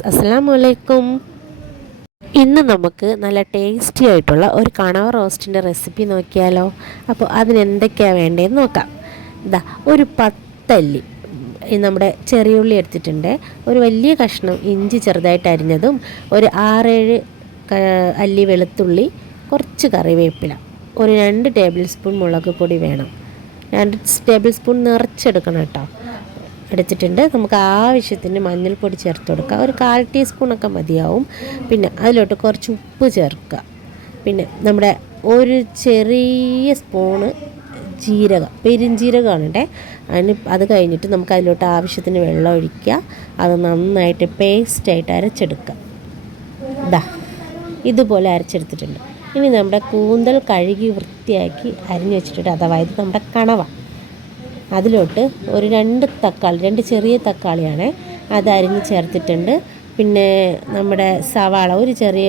Friends, അസ്സലാമു അലൈക്കും. ഇന്ന് നമുക്ക് നല്ല ടേസ്റ്റി ആയിട്ടുള്ള ഒരു കണവ റോസ്റ്റിൻ്റെ റെസിപ്പി നോക്കിയാലോ. അപ്പോൾ അതിനെന്തൊക്കെയാണ് വേണ്ടതെന്ന് നോക്കാം. ഇതാ ഒരു 10 അല്ലി നമ്മുടെ ചെറിയ ഉള്ളി എടുത്തിട്ടുണ്ട്, ഒരു വലിയ കഷ്ണം ഇഞ്ചി ചെറുതായിട്ട് അരിഞ്ഞതും, ഒരു 6-7 അല്ലി വെളുത്തുള്ളി, കുറച്ച് കറിവേപ്പില, ഒരു 2 ടേബിൾ സ്പൂൺ മുളക് പൊടി വേണം. 2 ടേബിൾ സ്പൂൺ നിറച്ചെടുക്കണം കേട്ടോ. എടുത്തിട്ടുണ്ട്. നമുക്ക് ആവശ്യത്തിന് മഞ്ഞൾപ്പൊടി ചേർത്ത് കൊടുക്കുക, ഒരു 1/4 ടീസ്പൂണൊക്കെ മതിയാവും. പിന്നെ അതിലോട്ട് കുറച്ച് ഉപ്പ് ചേർക്കുക. പിന്നെ നമ്മുടെ ഒരു ചെറിയ സ്പൂണ് പെരിഞ്ജീരകമാണ് കേട്ടോ. അത് കഴിഞ്ഞിട്ട് നമുക്ക് അതിലോട്ട് ആവശ്യത്തിന് വെള്ളം ഒഴിക്കുക. അത് നന്നായിട്ട് പേസ്റ്റായിട്ട് അരച്ചെടുക്കുക. ഇതുപോലെ അരച്ചെടുത്തിട്ടുണ്ട്. ഇനി നമ്മുടെ കൂന്തൽ കഴുകി വൃത്തിയാക്കി അരിഞ്ഞ് വെച്ചിട്ടുണ്ട്, അതായത് നമ്മുടെ കണവ. അതിലോട്ട് ഒരു 2 ചെറിയ തക്കാളിയാണ്, അത് അരിഞ്ഞ് ചേർത്തിട്ടുണ്ട്. പിന്നെ നമ്മുടെ സവാള,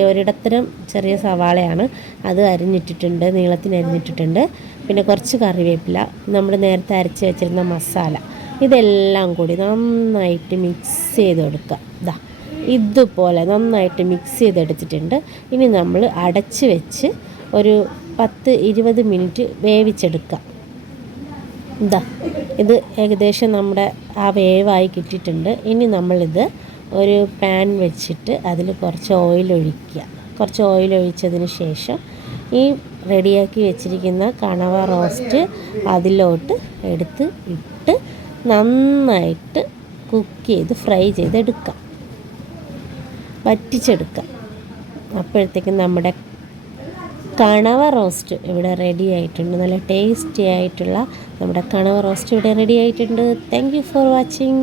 ഒരിടത്തരം ചെറിയ സവാളയാണ്, അത് അരിഞ്ഞിട്ടിട്ടുണ്ട്, നീളത്തിന് അരിഞ്ഞിട്ടിട്ടുണ്ട്. പിന്നെ കുറച്ച് കറിവേപ്പില, നമ്മൾ നേരത്തെ അരച്ച് വെച്ചിരുന്ന മസാല, ഇതെല്ലാം കൂടി നന്നായിട്ട് മിക്സ് ചെയ്ത് കൊടുക്കുക. ഇതുപോലെ നന്നായിട്ട് മിക്സ് ചെയ്തെടുത്തിട്ടുണ്ട്. ഇനി നമ്മൾ അടച്ച് വെച്ച് ഒരു 10-20 മിനിറ്റ് വേവിച്ചെടുക്കുക. ഇത് ഏകദേശം നമ്മുടെ വേവായി കിട്ടിയിട്ടുണ്ട്. ഇനി നമ്മളിത് ഒരു പാൻ വെച്ചിട്ട് അതിൽ കുറച്ച് ഓയിൽ ഒഴിക്കുക. കുറച്ച് ഓയിൽ ഒഴിച്ചതിന് ശേഷം ഈ റെഡിയാക്കി വെച്ചിരിക്കുന്ന കണവ റോസ്റ്റ് അതിലോട്ട് ഇട്ട് നന്നായിട്ട് ഫ്രൈ ചെയ്തെടുക്കുക, വറ്റിച്ചെടുക്കുക. അപ്പോഴത്തേക്കും നമ്മുടെ കണവ റോസ്റ്റ് ഇവിടെ റെഡി ആയിട്ടുണ്ട്. നല്ല ടേസ്റ്റി ആയിട്ടുള്ള നമ്മുടെ കണവ റോസ്റ്റ് ഇവിടെ റെഡി ആയിട്ടുണ്ട്. Thank you for watching.